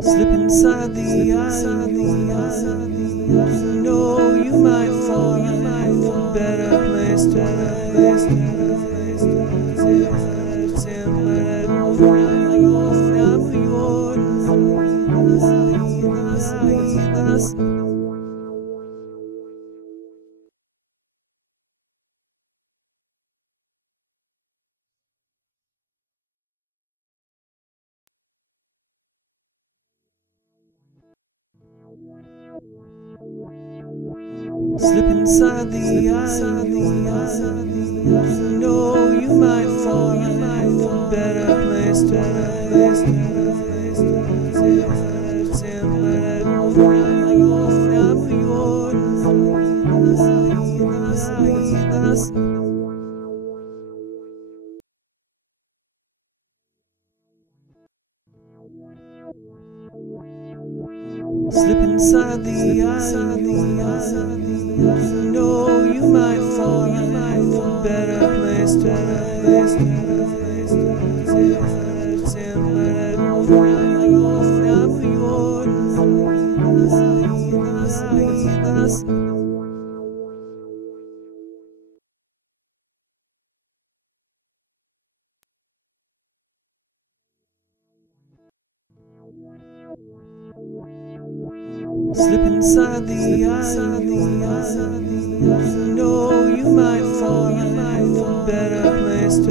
Slip inside the eye. You know you might fall. A better place to slip inside the eye. You know you might fall. A better place to slip inside the eye. You know you might fall. A better place slip inside the eye. You know you might fall. A better place to